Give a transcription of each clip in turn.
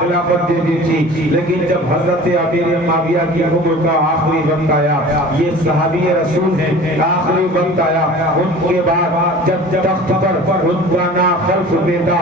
خلافت دے دی تھی، لیکن جب حضرت امیر معاویہ کی عمر کا آخری وقت آیا، یہ صحابی رسول ہیں، آخری وقت آیا، ان کے بعد جب تخت پر ان کا نہ خلف بیٹا،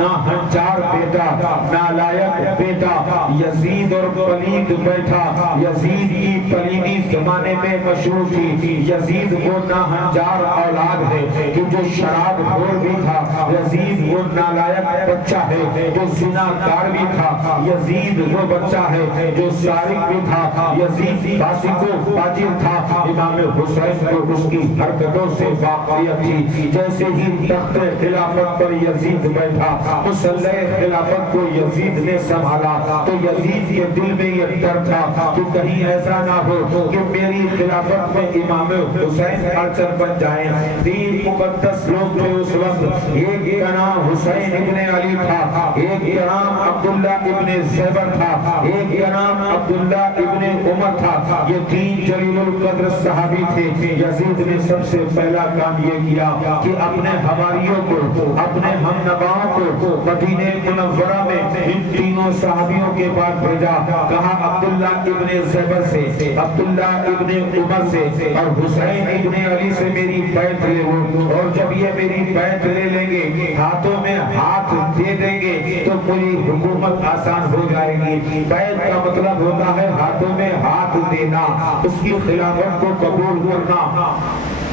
نہ ہنچار بیٹا، نہ لائق بیٹا، یزید اور پلید بیٹھا۔ یزید کی پلیدی زمانے میں مشہور تھی، یزید وہ نہ ہنچار اولاد ہے کہ جو شراب خور بھی تھا، یزید وہ نالائق بچہ ہے جو زناکار بھی تھا، یزید وہ بچہ ہے جو سارق بھی تھا، یزید فاسق و فاجر تھا۔ امام حسین کو اس کی حرکتوں سے واقعیت تھی۔ جیسے ہی تخت خلافت پر یزید بیٹھا، مسلح خلافت کو یزید نے سنبھالا، تو یزید کے دل میں یہ ڈر تھا کہ کہیں ایسا نہ ہو کہ میری خلافت میں امام حسین اڑچن بن جائیں۔ تین مقدس لوگ تھے اس وقت، ایک کا نام حسین ابن علی تھا، ایک کا نام عبداللہ ابن زیبر تھا، ایک کا نام عبداللہ ابن عمر تھا۔ یہ تین جلیل القدر صحابی تھے۔ یزید نے سب سے پہلا کام یہ کیا کہ اپنے حواریوں کو، اپنے ہم نواؤں کو مدینہ منورہ میں ان تینوں صحابیوں کے بعد بھیجا۔ کہا عبداللہ ابن زیبر سے، عبداللہ ابن عمر سے اور حسین ابن علی سے میری بیعت لے لو، اور جب یہ میری بیعت لے لیں گے، ہاتھوں میں ہاتھ دے دیں گے تو پوری حکومت آسان ہو جائے گی۔ بیعت کا مطلب ہوتا ہے ہاتھوں میں ہاتھ دینا، اس کی خلافت کو قبول کرنا۔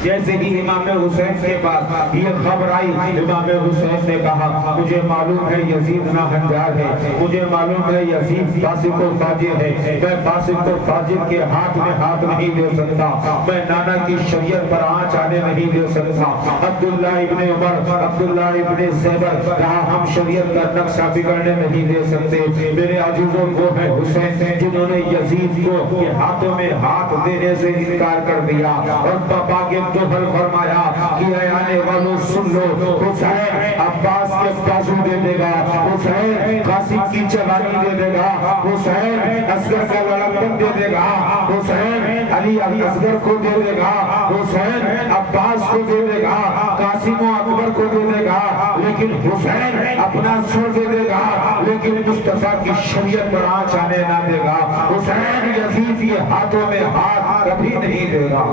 جیسے ہی امام حسین کے پاس یہ خبر آئی، امام حسین نے کہا مجھے معلوم ہے یزید ناہنجار ہے، مجھے معلوم ہے یزید فاسق و فاجر ہے، میں فاسق و فاجر کے ہاتھ میں ہاتھ نہیں دے سکتا، میں نانا کی شریعت پر آنچ آنے نہیں دے سکتا۔ عبداللہ ابن عمر، عبداللہ ابن زیبر کہا ہم شریعت کا نقشہ بگڑنے نہیں دے سکتے۔ میرے عزیزوں وہ ہے حسین جنہوں نے یزید کو یہ ہاتھوں میں ہاتھ دینے سے انکار کر دیا، اور پاپا کے دوہل فرمایا کہ اے آنے والوں سن لو، حسین عباس کے بازو دے دے گا، حسین قاسم کی چوانی دے دے گا، حسین اصغر کا لڑکپن دے دے گا، حسین علی اصغر کو دے دے گا، حسین عباس کو دے دے گا، قاسم و اکبر کو دے دے گا، لیکن حسین اپنا سر دے دے گا، لیکن مصطفیٰ کی شریعت پر آنچ آنے نہ دے گا۔ حسین یزید کے ہاتھوں میں ہاتھ کبھی نہیں دے گا۔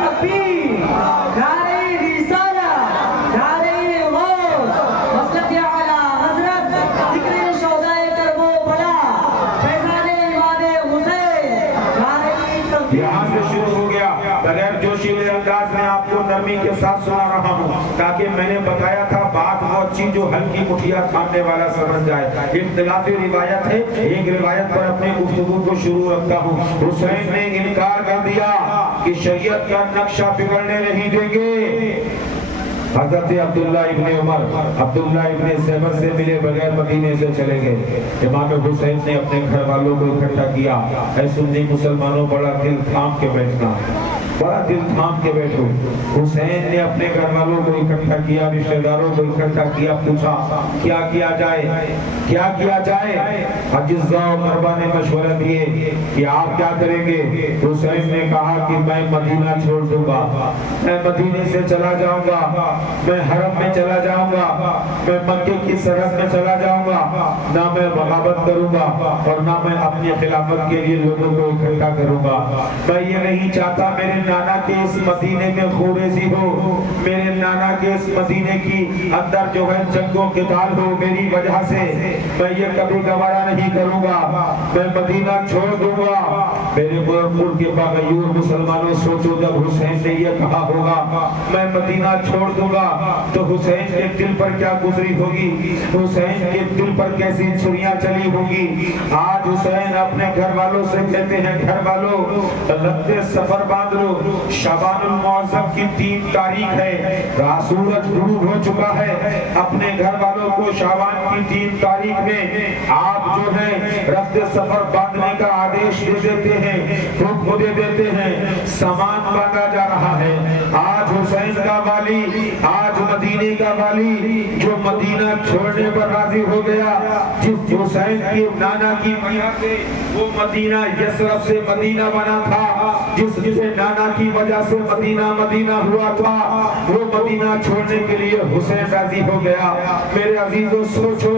تکبیر، نعرہ رسالت، نعرہ غوث، مسلک اعلی حضرت ذکر شہدائے کرب و بلا، فیضان امام حسین، نعرہ تکبیر۔ یہاں سے شروع ہو گیا، بغیر جوشیلے انداز میں آپ کو نرمی کے ساتھ سنا رہا ہوں، تاکہ میں نے بتایا تھا بات وہ اچھی جو ہلکی مٹھیا تھامنے والا سمجھ جائے۔ اختلافی روایت ہے، ایک روایت پر اپنے گفتگو کو شروع رکھتا ہوں۔ حسین نے انکار کر دیا کہ شریعت کا نقشہ بگڑنے نہیں دیں گے۔ حضرت عبداللہ ابن عمر، عبداللہ ابن زیبر سے ملے بغیر مدینے سے چلے گئے۔ امام حسین نے اپنے گھر والوں کو اکٹھا کیا، اے سنی مسلمانوں بڑا دل تھام کے بیٹھنا، بڑا دل تھام کے بیٹھو۔ حسین نے اپنے گھر والوں کو اکٹھا کیا، رشتہ داروں کو اکٹھا کیا، پوچھا کیا کیا جائے، کیا کیا جائے۔ اجزاء و قربا نے مشورہ دیے کہ آپ کیا کریں گے۔ حسین نے کہا کہ میں مدینہ چھوڑ دوں گا، میں مدینے سے چلا جاؤں گا، میں حرم میں چلا جاؤں گا، میں مکے کی سرحد میں چلا جاؤں گا، نہ میں بغاوت کروں گا اور نہ میں اپنی خلافت کے لیے لوگوں کو اکٹھا کروں گا۔ میں یہ نہیں چاہتا میرے نانا کے اس مدینے میں خوریزی ہو، میرے نانا کے اس مدینے کی اندر جو ہے جنگ و قتال ہو میری وجہ سے، میں یہ کبھی گوارا نہیں کروں گا، میں مدینہ چھوڑ دوں گا۔ میرے ملک کے باغیور مسلمانوں سوچو، جب حسین نے یہ کہا ہوگا میں مدینہ چھوڑ دوں گا تو حسین کے دل پر کیا گزری ہوگی، حسین کے دل پر کیسی چھریاں چلی ہوگی۔ آج حسین اپنے گھر والوں سے کہتے ہیں گھر والوں لگتے سفر باندھ لو، شعبان المعظم کی 3 تاریخ ہے، سورج غروب ہو چکا ہے، اپنے گھر والوں کو شعبان کی 3 تاریخ میں آپ جو ہے رخت سفر باندھنے کا آدیش دے دیتے ہیں، حکم دے دیتے ہیں، سامان باندھا جا رہا ہے۔ آج حسین کا والی، آج مدینہ مدینے کا والی جو مدینہ چھوڑنے پر راضی ہو گیا، جس حسین کی نانا کی وجہ سے وہ مدینہ یثرب سے مدینہ بنا تھا، جس نانا کی وجہ سے مدینہ مدینہ ہوا تھا، وہ مدینہ چھوڑنے کے لیے حسین راضی ہو گیا۔ میرے عزیزو سوچو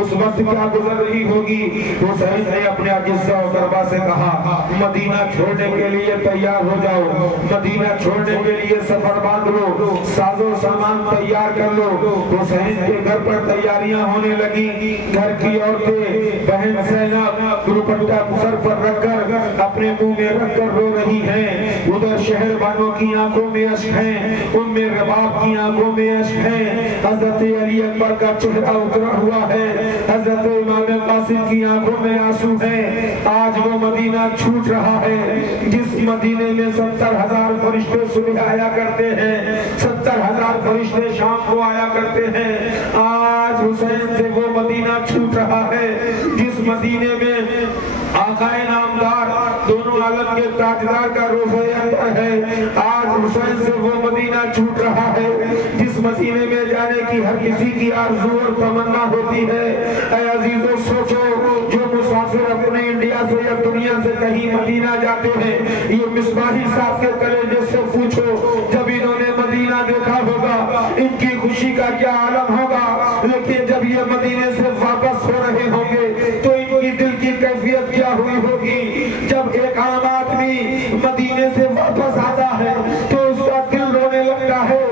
اس وقت کیا گزر رہی ہوگی۔ حسین نے اپنے اجزاء و اقرباء سے کہا مدینہ چھوڑنے کے لیے تیار ہو جاؤ، مدینہ چھوڑنے کے لیے سفر باندھ لو، ساز و سامان تیار کر لو۔ حسین کے گھر پر تیاریاں ہونے لگی، گھر کی عورتیں بہن زینب دوپٹہ سر پر رکھ کر اپنے منہ میں رکھ کر رو رہی ہیں، ادھر شہر بانوں کی آنکھوں میں اشک ہیں، ام رباب کی آنکھوں میں اشک ہیں، حضرت علی اکبر کا چہرہ اترا ہوا ہے، حضرت امام قاسم کی آنکھوں میں آنسو ہیں۔ آج وہ مدینہ چھوٹ رہا ہے جس مدینے میں 70,000 فرشتے صبح آیا کرتے ہیں، 70,000 فرشتے شام کو آیا کرتے ہیں۔ آج حسین سے وہ مدینہ چھوٹ رہا ہے جس مدینے میں آقا نامدار دونوں عالم کے تاجدار کا روضہ انور ہے۔ آج حسین سے وہ مدینہ چھوٹ رہا ہے جس مدینے میں جانے کی ہر کسی کی آرزو اور تمنا ہوتی ہے۔ اے عزیزو سوچو، جو مسافر اپنے انڈیا سے یا دنیا سے کہیں مدینہ جاتے ہیں، یہ مصباحی صاحب کے کلیجے سے پوچھو جب انہوں نے مدینہ دیکھا ہوگا ان کی خوشی کا کیا عالم ہوگا، لیکن جب یہ مدینے سے واپس ہو رہے ہوں گے تو ان کی دل کی کیفیت کیا ہوئی ہوگی۔ جب ایک عام آدمی مدینے سے واپس آتا ہے تو اس کا دل رونے لگتا ہے۔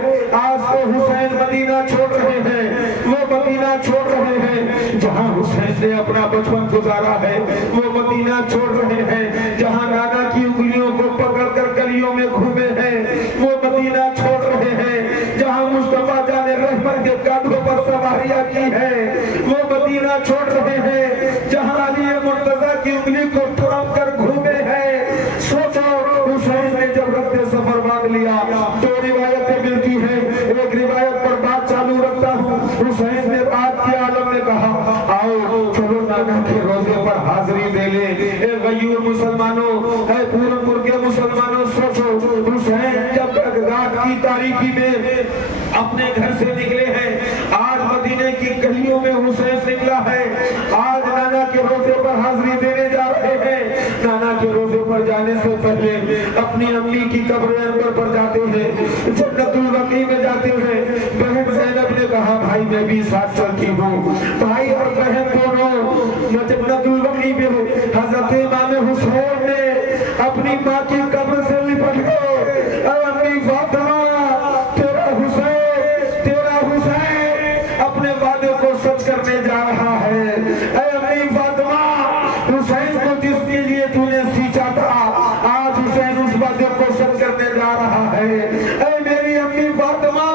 آج تو حسین مدینہ چھوڑ رہے ہیں، وہ مدینہ چھوڑ رہے ہیں جہاں حسین نے اپنا بچپن گزارا ہے، وہ مدینہ چھوڑ رہے ہیں جہاں نانا کی انگلیوں کو پکڑ کر گلیوں میں گھومے ہیں، وہ مدینہ چھوڑ رہے ہیں جہاں مصطفیٰ جان رحمت کے کاندھوں پر سواریاں کی ہے، وہ مدینہ چھوڑ رہے ہیں جہاں علی مرتضیٰ کی انگلی کو تھام کر گھومے ہیں۔ سوچو حسین نے جب رد سفر باندھ لیا، دو روایتیں ملتی ہیں، ایک روایت پر بات چالو رکھتا ہوں۔ حسین نے رات کے عالم میں کہا آؤ چلو نانا کے روزے پر حاضری دے لے۔ اے غیور مسلمانوں، اے پورن پور کے مسلمانوں، سوچو حسین جب رات کی تاریکی میں اپنے گھر سے نکلے ہیں، آج مدینے کی گلیوں میں حسین نکلا ہے، آج نانا کے روزے پر حاضری دینے جا رہے ہیں۔ نانا کے روزے پر جانے سے پہلے اپنی امی کی قبر انور پر جاتے ہیں، جنت البقیع میں جاتے ہیں۔ بہن زینب نے کہا بھائی میں بھی ساتھ چلتی ہوں۔ بھائی اور بہن دونوں جنت البقیع میں، حضرت امام حسین نے اپنی ماں کی قبر سے لپٹ گئے، اے امی فاطمہ تیرا حسین اپنے وعدے کو سچ کرنے جا رہا ہے۔ اے امی فاطمہ حسین کو جس کے لیے تو نے سیچا تھا، آج حسین اس وعدے کو سچ کرنے جا رہا ہے۔ اے میری امی فاطمہ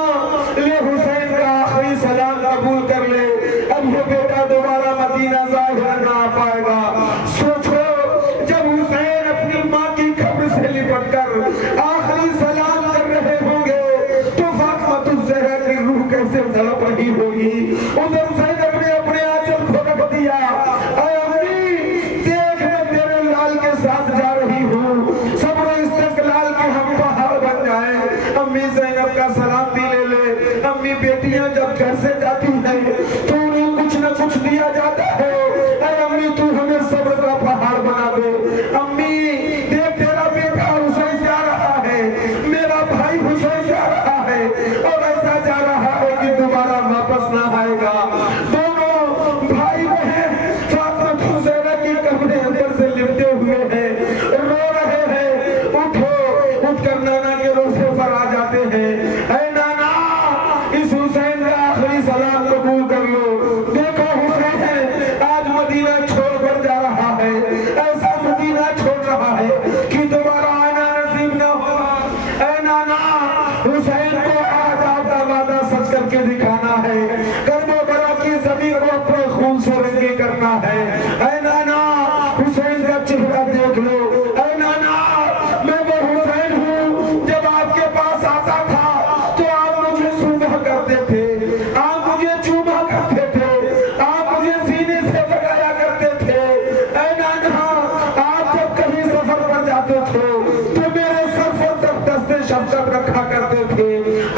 لے حسین کا آخری سلام قبول کر لے، اب یہ بیٹا دوبارہ مدینہ ظاہر نہ آ پائے گا۔ سوچو جب حسین اپنی ماں کی قبر سے لپٹ کر آخری سلام کر رہے ہوں گے تو فاطمہ الزہرا کی روح کیسے تڑپ رہی ہوگی۔ ادھر حسین اپنے آنچل کو رکھ دیا، اے امی دیکھ میں تیرے لال کے ساتھ جا رہی ہوں، صبر و استقلال کے ہم پہاڑ بن جائیں۔ امی زینب کا سلام بھی لے لے۔ امی بیٹیاں جب گھر سے جاتی ہیں تو انہیں کچھ نہ کچھ دیا جاتا ہے، اے امی تو ہمیں صبر کا پہاڑ بنا دے۔ امی دیکھ تیرا بیٹا حسین جا رہا ہے، میرا بھائی حسین جا رہا ہے اور ایسا جا رہا ہے کہ دوبارہ واپس نہ آئے گا۔ دونوں بھائی بہن فاطمہ الزہرا کی قبر اندر سے لپٹے ہوئے ہیں، رو رہے ہیں۔ اٹھ کر نانا کے روزے پر آ جاتے ہیں۔ اے نانا اس حسین کا آخری سلام قبول کر لو، دیکھو حسین آج مدینہ چھوڑ کر جا رہا ہے، ایسا مدینہ چھوڑ رہا ہے کہ دوبارہ آنا نصیب نہ ہوگا۔ اے نانا حسین کو آج آپ کا وعدہ سچ کر کے دکھانا ہے، کرب و بلا کی زمین کو اپنے خون سے رنگی کرنا ہے۔ اے نانا حسین کا چہرہ دیکھ لو۔ اے نانا میں وہ حسین ہوں جب آپ کے پاس آتا تھا تو آپ مجھے سوما کرتے تھے، آپ مجھے چوما کرتے تھے، آپ مجھے سینے سے لگایا کرتے تھے۔ اے نانا آپ جب کہیں سفر پر جاتے تھے تو میرے سر پر دست شفقت رکھا کرتے تھے۔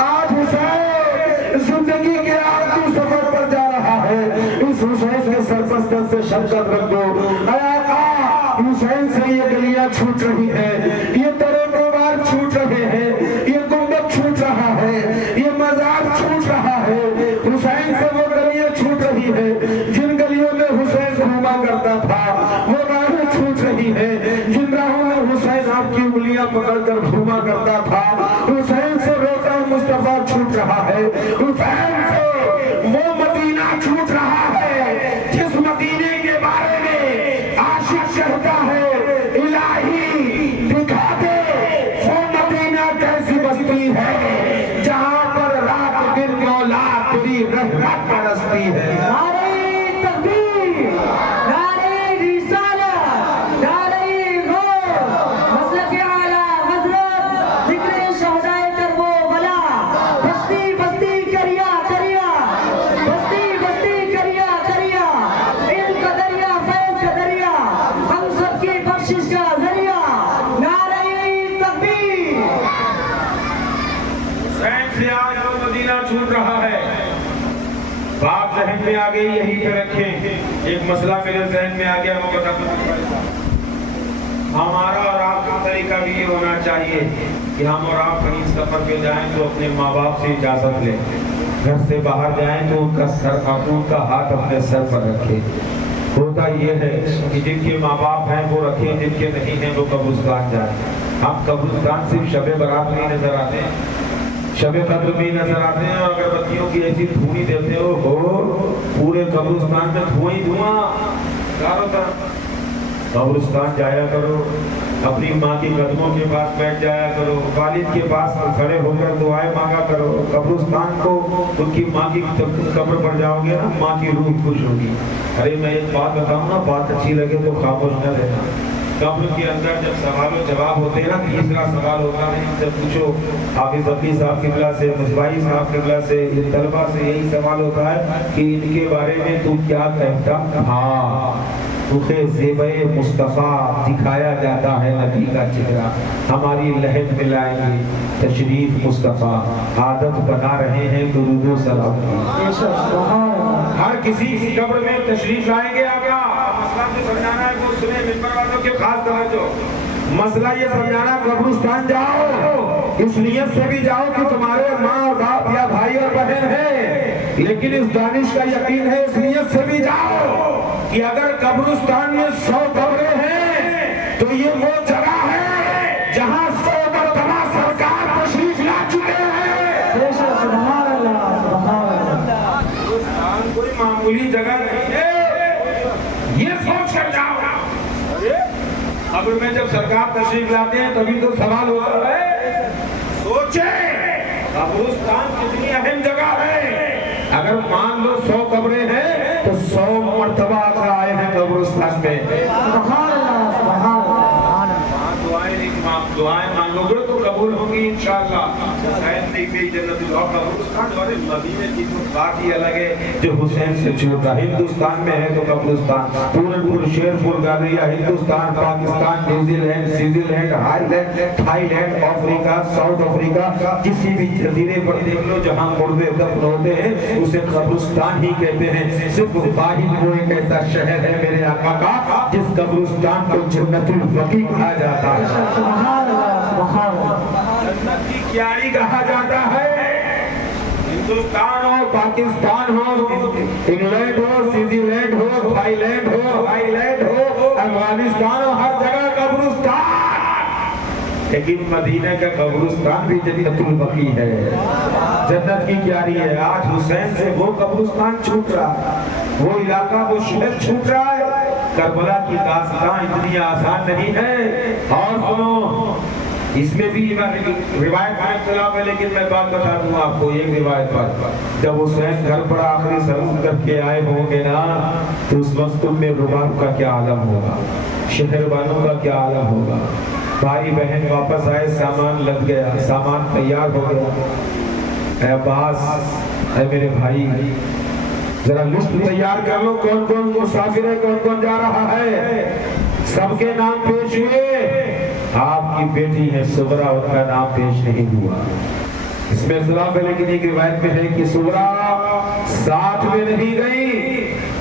آج حسین مسجد سے شفقت رکھ دو۔ اے آقا حسین سے یہ گلیاں چھوٹ رہی ہے، یہ درو دیوار چھوٹ رہے ہیں، یہ گنبد چھوٹ رہا ہے، یہ مزار چھوٹ رہا ہے، حسین سے وہ گلیاں چھوٹ رہی ہے جن گلیوں میں حسین گھوما کرتا تھا، وہ راہیں چھوٹ رہی ہے جن راہوں میں حسین آپ کی انگلیاں پکڑ کر گھوما کرتا تھا، حسین سے روضہ مصطفیٰ چھوٹ رہا ہے، حسین سے وہ مدینہ چھوٹ رہا ہے جس مدینے کے بارے میں عاشق کہتا ہے الہی دکھا دے وہ مدینہ کیسی بستی ہے جہاں پر رات دن مولا تیری رحمت برستی ہے۔ نعرہ تکبیر، نعرہ رسالت، نعرہ غوث، مسلک اعلیٰ حضرت، ذکر شہدائے کربلا، بستی بستی کریا کریا، بستی بستی کریا کریا، علم کا دریا، فیض کا دریا، ہم سب کی بخشش کا ذریعہ، نعرہ تکبیر۔ حسین سے آج وہ مدینہ چھوٹ رہا ہے۔ بات ذہن میں آ گئی، یہیں پہ رکھیں۔ ایک مسئلہ میرے ذہن میں آ گیا، وہ بتا دوں۔ ہمارا اور آپ کا طریقہ بھی یہ ہونا چاہیے کہ ہم اور آپ کہیں سفر پہ جائیں تو اپنے ماں باپ سے اجازت لیں، گھر سے باہر جائیں تو ان کا ہاتھ اپنے سر پر رکھے۔ ہوتا یہ ہے کہ جن کے ماں باپ ہیں وہ رکھیں، جن کے نہیں ہیں وہ قبرستان جائیں۔ ہم قبرستان صرف شب برات میں نظر آتے ہیں، شب قدر بھی نظر آتے ہیں، اور اگر بتیوں کی ایسی دھوئی دیتے ہو پورے قبرستان میں دھواں ہی دھواں چاروں طرف۔ قبرستان جایا کرو، اپنی ماں کے قدموں کے پاس بیٹھ جایا کرو، والد کے پاس کھڑے ہو کر دعائیں مانگا کرو۔ قبرستان کو ان کی ماں کی قبر پر جاؤ گے نا، ماں کی روح خوش ہوگی۔ ارے میں ایک بات بتاؤں نا، بات اچھی لگے تو خاموش نہ رہنا۔ قبر کے اندر جب سوال و جواب ہوتے ہیں نا، تیسرا سوال ہوتا ہے، جب پوچھو حافظ عبدی صاحب قبلہ سے، مصباحی صاحب قبلہ سے، طلبہ سے یہی سوال ہوتا ہے کہ ان کے بارے میں تو کیا کہتا تھا؟ رخ زیبہ مصطفیٰ دکھایا جاتا ہے نبی کا چہرہ، ہماری لہد ملائیں گے تشریف مصطفیٰ، عادت بنا رہے ہیں درود و سلام کی۔ ہر کسی کی قبر میں تشریف لائیں گے آقا۔ مسئلہ جو سمجھانا ہے وہ سنیں، منبر والوں کے خاص توجہ۔ مسئلہ یہ سمجھانا، قبرستان جاؤ، اس نیت سے بھی جاؤ کہ تمہارے ماں اور باپ یا بھائی اور بہن ہیں، لیکن اس دانش کا یقین ہے، اس نیت سے بھی جاؤ کہ اگر قبرستان میں 100 قبریں ہیں تو یہ وہ جگہ ہے جہاں 100 مرتبہ سرکار تشریف لا چکے ہیں۔ سبحان اللہ، سبحان اللہ۔ قبرستان کوئی معمولی جگہ نہیں ہے، یہ سوچ کر جاؤ۔ قبر میں جب سرکار تشریف لاتے ہیں تبھی تو سوال ہوتا ہے، سوچیں قبرستان کتنی اہم جگہ ہے۔ اگر مان لو 100 قبریں ہیں تو 100 مرتبہ آقا آئے ہیں قبرستان میں۔ سبحان اللہ، سبحان اللہ۔ دعائیں مان لو گے تو قبول ہوں گی انشاءاللہ۔ حسین نے بھی جنت العقبہ قبرستان، اور مدینے کی بات ہی الگ ہے جو حسین سے چھوٹا۔ ہندوستان میں ہے تو قبرستان، پورن پور، شیر پور، گالریا، Hindustan, Pakistan, New Zealand, Switzerland, Highland, Thailand, افریقہ، ساؤتھ افریقہ، کسی بھی جزیرے پر دیکھ لو جہاں مردے دفن ہوتے ہیں اسے قبرستان ہی کہتے ہیں۔ صرف واحد وہ ایک ایسا شہر ہے میرے آقا کا جس قبرستان کو جنت البقیع کہا جاتا ہے۔ سبحان اللہ، سبحان اللہ۔ جنت کی کیاری کہا جاتا ہے۔ ہندوستان ہو، پاکستان ہو، انگلینڈ ہو، سوئٹزرلینڈ لینڈ ہو، تھائی لینڈ ہو، ہائی لینڈ ہو، افغانستان ہو، ہر جگہ قبرستان، لیکن مدینہ کا قبرستان بھی جنت البقیع ہے، جنت کی کیاری ہے۔ آج حسین سے وہ قبرستان چھوٹ رہا ہے، وہ علاقہ، وہ شہر چھوٹ رہا ہے۔ کربلا کی داستان اتنی آسان نہیں ہے۔ اور سنو، اس میں بھی روایت میں اختلاف ہے، لیکن میں بات بتا دوں آپ کو ایک روایت پر۔ جب حسین گھر پر آخری سلام کر کے آئے ہوں گے نا تو اس وقت تم میں رباب کا کیا عالم ہوگا، شہر والوں کا کیا عالم ہوگا۔ بھائی بہن واپس آئے، سامان لگ گیا، سامان تیار ہو گیا۔ اے عباس، اے میرے بھائی، ذرا لسٹ تیار کر لو، کون کون مسافر ہے، کون کون جا رہا ہے۔ سب کے نام پیش ہوئے، آپ کی بیٹی ہے صغرا، ان کا نام پیش نہیں ہوا۔ اس میں اختلاف ہے، لیکن ایک روایت میں ہے کہ صغرا ساتھ میں نہیں گئی،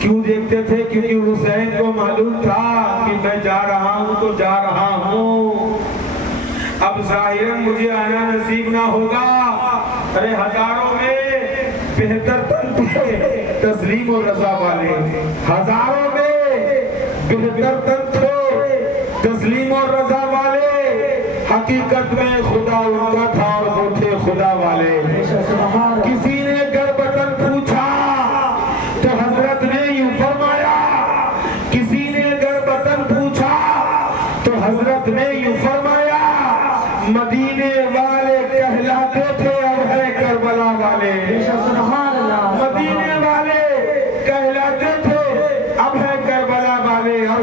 کیوں دیکھتے تھے؟ کیونکہ حسین کو معلوم تھا کہ میں جا رہا ہوں تو جا رہا ہوں، اب ظاہراً مجھے آنا نصیب نہ ہوگا۔ ارے ہزاروں میں بہتر تن تھے تسلیم و رضا والے، ہزاروں میں بہتر تن تھے تسلیم و رضا والے، حقیقت میں خدا ان کا تھا اور وہ تھے خدا والے۔ کسی نے گر وطن پوچھا تو حضرت نے یوں فرمایا، کسی نے گر وطن پوچھا تو حضرت نے یوں فرمایا، مدینے والے کہلاتے تھے اب ہے کربلا والے، مدینے والے کہلاتے تھے اب ہے کربلا والے۔ اور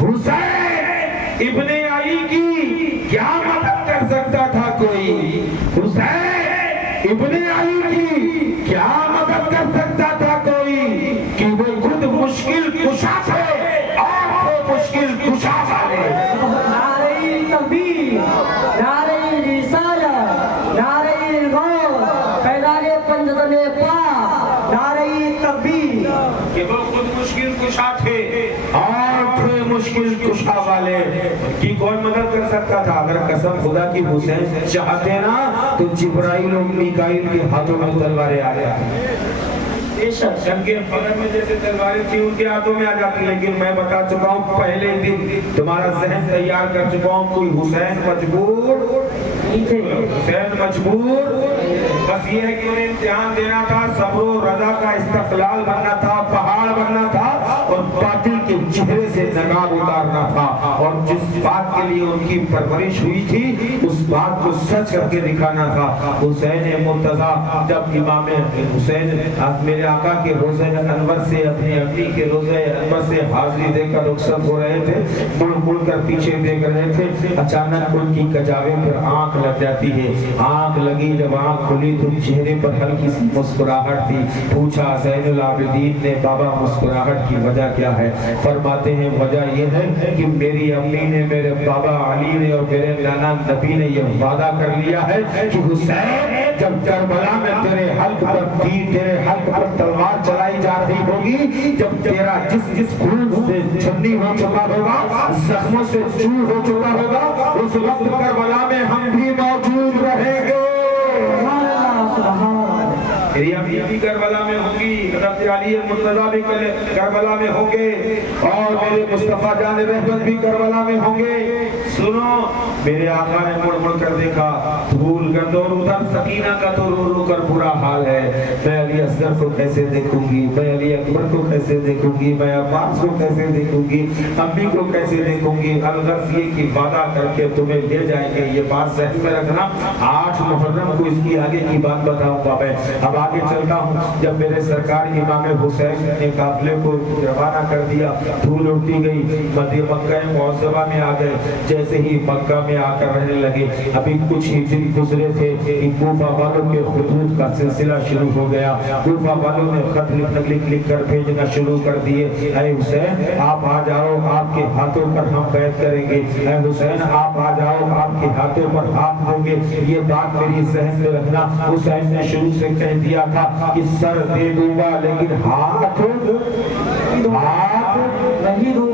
حسین ابن علی کی کیا مدد کر سکتا تھا کوئی؟ حسین ابن علی کی کیا مدد کر سکتا تھا کوئی کہ وہ خود مشکل کشا تھے اور وہ مشکل کشا والے۔ نعرہ تکبیر، نعرہ رسالت، نعرہ غوث، فیضان پنجتن پاک، نعرہ تکبیر، کہ وہ خود مشکل کشا تھے اور تھے مشکل کشا والے، کی کون مدد کر سکتا تھا؟ اگر قسم خدا کی حسین چاہتے نا تو جبرائیل و میکائیل کے ہاتھوں میں تلواریں آ جاتی، جنگ کے بدر میں جیسے تلواریں تھی ان کے ہاتھوں میں آ جاتی۔ لیکن میں بتا چکا ہوں پہلے دن تمہارا ذہن تیار کر چکا ہوں، کوئی حسین مجبور نہیں تھے، حسین مجبور بس یہ ہے کہ انہیں امتحان دینا تھا، صبر و رضا کا استقلال بننا تھا، پہاڑ بننا تھا اور باطل کے چہرے سے نقاب اتارنا تھا، اور جس بات کے لیے ان کی پرورش ہوئی تھی اس بات کو سچ کر کے دکھانا تھا۔ حسین مرتضیٰ جب امام حسین میرے آقا کے روزہ انور سے اپنی امی کے روزہ انور سے حاضری دے کر رخصت ہو رہے تھے، مڑ مڑ کر پیچھے دیکھ رہے تھے، اچانک ان کی کجاوے پر آنکھ لگ جاتی ہے۔ آنکھ لگی، جب آنکھ کھلی تو چہرے پر ہلکی سی مسکراہٹ تھی۔ پوچھا زین العابدین نے، بابا مسکراہٹ کی وجہ کیا ہے؟ فرماتے ہیں وجہ یہ ہے کہ میری امی نے، میرے بابا علی نے اور میرے نانا نبی نے یہ وعدہ کر لیا ہے کہ حسین جب کربلا میں تیرے حلق پر تیر، تیرے حلق پر تلوار چلائی جا رہی ہوگی، جب تیرا جس خون سے چھنی ہو چکا ہوگا، زخموں سے چور ہو چکا ہوگا، اس وقت کربلا میں ہم بھی موجود رہیں گے۔ میری امی بھی کربلا میں ہوں گی، حضرت علی مرتضیٰ بھی کربلا میں ہوں گے، اور میرے مصطفیٰ جان رحمت بھی کربلا میں ہوں گے۔ سنو، میرے آقا نے مڑ مڑ کر دیکھا، دھول گرد اور ادھر سکینہ کا تو رو رو کر برا حال ہے، میں علی اصغر کو کیسے دیکھوں گی، میں علی اکبر کو کیسے دیکھوں گی، میں عباس کو کیسے دیکھوں گی، امی کو کیسے دیکھوں گی؟ الغرض یہ کہ وعدہ کر کے تمہیں لے جائیں گے، یہ بات ذہن میں رکھنا۔ 8 محرم کو اس کی آگے کی بات بتاؤں گا میں۔ اب آگے چلتا ہوں۔ جب میرے سرکار امام حسین نے قافلے کو روانہ کر دیا، دھول اڑتی گئی، مکہ معظمہ میں آ گئے۔ جیسے ہی مکہ میں آ کر رہنے لگے، ابھی کچھ ہی دن گزرے تھے کہ کوفہ والوں کے خطوط کا سلسلہ شروع ہو گیا۔ کوفہ والوں نے خط لکھ کر بھیجنا شروع کر دیے، اے حسین آپ آ جاؤ، آپ کے ہاتھوں پر ہم بیعت کریں گے، اے حسین آپ آ جاؤ، آپ کے ہاتھوں پر ہاتھ دیں گے۔ یہ بات میری ذہن میں رکھنا، حسین نے شروع سے کہہ دیا تھا کہ سر دے دوں گا لیکن ہاتھ نہیں دوں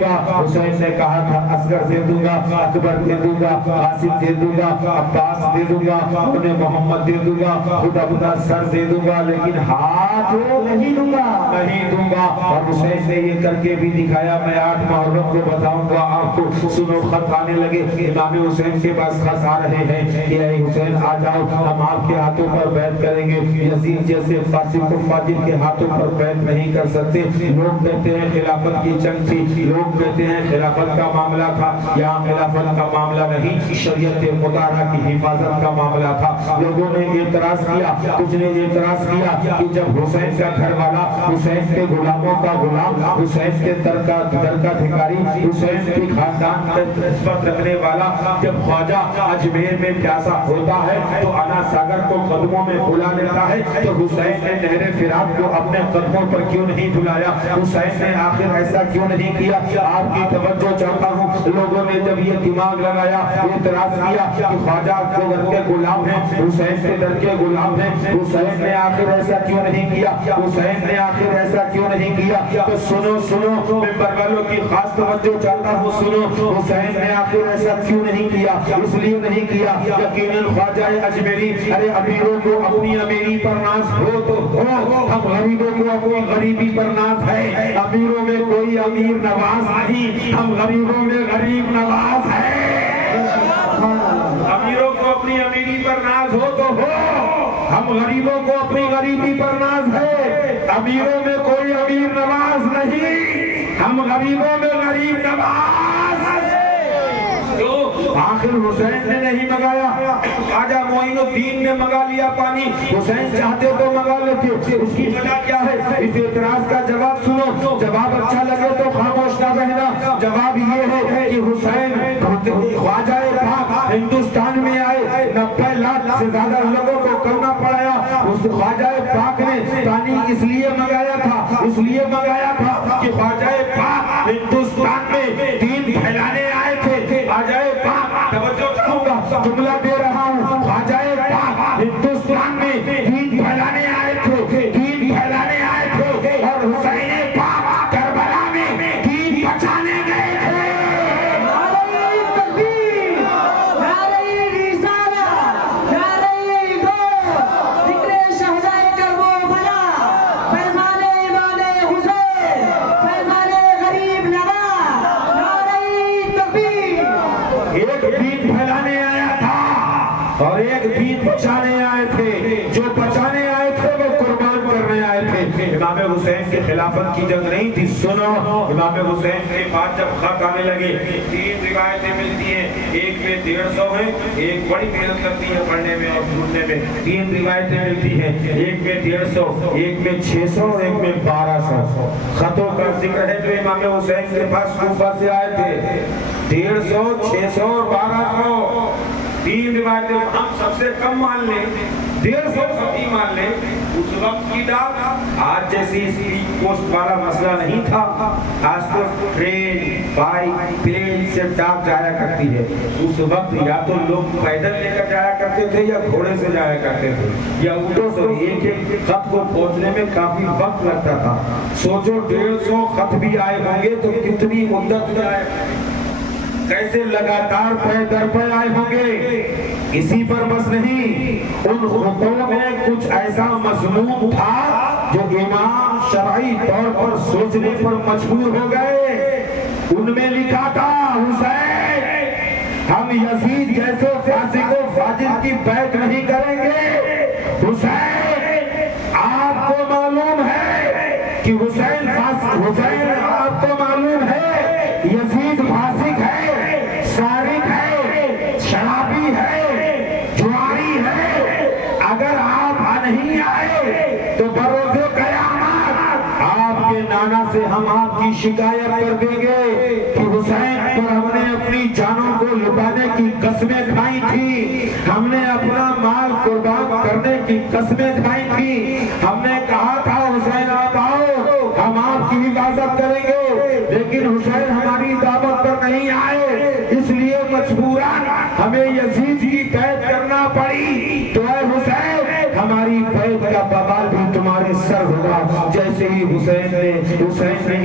گا۔ حسین نے کہا تھا اصغر دے دوں گا، اکبر دے دوں گا، قاسم دے دوں گا، عباس دے دوں گا، انہیں محمد دے دوں گا، خود اپنا سر دے دوں گا لیکن ہاتھ نہیں دوں گا۔ اور حسین نے یہ کر کے بھی دکھایا۔ میں 8 محرم کو بتاؤں گا آپ کو۔ سنو، خط آنے لگے، امام حسین کے پاس خط آ رہے ہیں کہ اے حسین آ جاؤ، ہم آپ کے ہاتھوں پر بیعت کریں گے۔ یزید جیسے فاسق و فاجر کے ہاتھوں پر بیعت نہیں کر سکتے۔ لوگ کہتے ہیں خلافت کی جنگ تھی، لوگ کہتے ہیں خلافت کا معاملہ تھا۔ یہاں خلافت کا معاملہ نہیں، شریعت مطہرہ کی حفاظت کا معاملہ تھا۔ لوگوں نے اعتراض کیا، کچھ نے اعتراض کیا کہ جب حسین کا گھر والا، حسین کے غلاموں کا غلام، حسین کے در کا بھکاری، حسین کے خاندان پر نسبت رکھنے والا جب خواجہ اجمیر میں پیاسا ہوتا ہے تو انا ساگر کو قدموں میں بلا لیتا ہے، تو حسین نے نہر فرات کو اپنے قدموں پر کیوں نہیں بلایا؟ حسین نے آخر ایسا کیوں نہیں کیا؟ آپ کی توجہ چاہتا ہوں، لوگوں نے جب یہ دماغ لگایا، اعتراض کیا کہ خواجہ جو گھر کے غلام ہیں، حسین کے در کے غلام ہیں، حسین نے آخر ایسا کیوں نہیں کیا، حسین نے آخر ایسا کیوں نہیں کیا؟ تو سنو ممبر والوں کی خاص توجہ چاہتا ہوں، سنو، حسین نے آخر ایسا کیوں نہیں کیا؟ اس لیے نہیں کیا، یقیناً خواجہ اجمیری، ارے امیروں کو اپنی امیری پر ناز ہو تو ہو، ہم غریبوں کو اپنی غریبی پر ناز ہے، امیروں میں کوئی امیر نواز نہیں، ہم غریبوں میں غریب نواز ہے، امیروں کو اپنی امیری پر ناز ہو تو ہو، ہم غریبوں کو اپنی غریبی پر ناز ہے، امیروں میں کوئی امیر نواز نہیں، ہم غریبوں میں غریب نواز ہے۔ آخر حسین نے نہیں منگایا، خواجہ معین الدین نے منگا لیا پانی، حسین چاہتے تو منگا لیتے، اس کی وجہ کیا ہے؟ اس اعتراض کا جواب سنو، جواب اچھا لگے تو خاموش نہ رہنا، جواب یہ ہے کہ حسین خواجہ پاک ہندوستان میں آئے، 90 لاکھ سے زیادہ لوگوں کو کرنا پڑایا، اس خواجہ پاک نے پانی اس لیے منگایا تھا کہ خواجہ پاک ہندوستان میں دین پھیلانے آئے تھے، خواجہ پاک توجہ کروں گا، جملہ دے رہا ہوں، خواجہ پاک ہندوستان میں دین پھیلانے آئے تھے اور حسین پاک کربلا میں دین بچانے گئے تھے۔ اور ایک دین بچانے آئے تھے، جو بچانے آئے تھے وہ قربان کرنے آئے تھے۔ امام حسین کے خلافت کی جنگ نہیں تھی، سنو، امام حسین کے بعد جب خط آنے لگے، 3 روایتیں ملتی ہیں، ایک میں 150 ہیں، ایک بڑی محنت لگتی ہے پڑھنے میں اور ڈھونڈنے میں، 3 روایتیں ملتی ہیں، ایک میں 150، ایک میں 600 اور ایک میں 1200 خطوں کا ذکر ہے جو امام حسین کے پاس کوفہ سے آئے تھے، 150، 600 اور 1200، 3 روایتیں ہم سب سے کم مان لیں، 150 خطی مان لیں۔ اس وقت کی ڈاک آج جیسی اسپیڈ پوسٹ والا مسئلہ نہیں تھا، آج تو ٹرین، بائک، پلین سے ڈاک جایا کرتی ہے، اس وقت یا تو لوگ پیدل لے کر جایا کرتے تھے یا گھوڑے سے جایا کرتے تھے یا اونٹوں سے، ایک خط کو پہنچنے میں کافی وقت لگتا تھا۔ سوچو 150 خط بھی آئے ہوں گے تو کتنی مدت میں آئے، کیسے لگاتار پے در پے آئے ہوں گے۔ اسی پر بس نہیں، ان خطوں میں کچھ ایسا مضمون تھا جو امام شرعی طور پر سوچنے پر مجبور ہو گئے۔ ان میں لکھا تھا، حسین ہم یزید جیسے فاسق و فاجر کی بیعت نہیں کریں گے، حسین آپ کو معلوم ہے کہ حسین آپ کو معلوم ہے یزید فاسق ہے، سارق ہے، شرابی ہے، جواری ہے، اگر آپ نہیں آئے تو بروز قیامت آپ کے نانا سے ہم آپ کی شکایت کر دیں گے کہ حسین پر ہم نے اپنی جانوں کو لٹانے کی قسمیں کھائی تھی، ہم نے اپنا مال قربان کرنے کی قسمیں کھائی تھی، ہم نے کہا تھا حسین آپ آؤ ہم آپ کی حفاظت کریں گے، لیکن حسین ہماری دعوت پر نہیں آئے، اس لیے مجبوراً ہمیں یزید کی بیعت کرنا پڑی، تو اے حسین ہماری بیعت کا بوال بھی تمہارے سر ہوگا۔ جیسے ہی حسین نے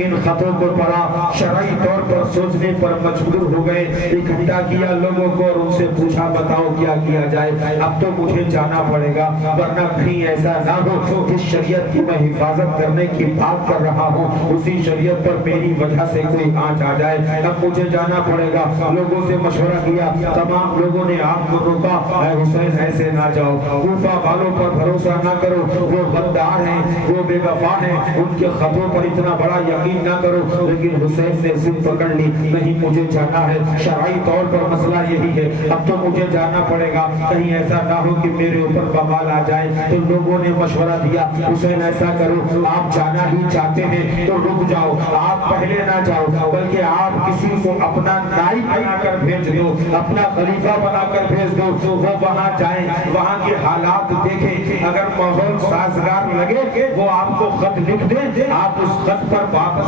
ان خطوں کو پڑھا، شرعی طور پر سوچنے پر مجبور ہو گئے، اکٹھا کیا لوگوں کو اور ان سے پوچھا بتاؤ کیا کیا جائے، اب تو مجھے جانا پڑے گا، ورنہ کہیں ایسا نہ ہو جس شریعت کی میں حفاظت کرنے کی بات کر رہا ہوں اسی شریعت پر میری وجہ سے کوئی آنچ آ جائے، اب مجھے جانا پڑے گا۔ لوگوں سے مشورہ کیا، تمام لوگوں نے آپ کو روکا، اے حسین ایسے نہ جاؤ، کوفہ والوں پر بھروسہ نہ کرو، وہ غدار ہیں، وہ بے وفا ہیں، ان کے خطوں پر اتنا بڑا یقین نہ کرو۔ لیکن حسین نے ضد پکڑ لی، نہیں مجھے جانا ہے، شرعی طور پر مسئلہ یہی ہے، اب تو مجھے جانا پڑے گا، کہیں ایسا نہ ہو کہ میرے اوپر بوال آ جائے۔ تو لوگوں نے مشورہ دیا، حسین ایسا کرو، آپ جانا ہی چاہتے ہیں تو رک جاؤ، آپ پہلے نہ جاؤ، بلکہ آپ کسی کو اپنا نائب بنا کر بھیج دو، اپنا خلیفہ بنا کر بھیج دو، وہ وہاں جائیں، وہاں کے حالات دیکھیں، اگر ماحول سازگار لگے وہ آپ کو خط لکھ دیں، آپ اس خط پر واپس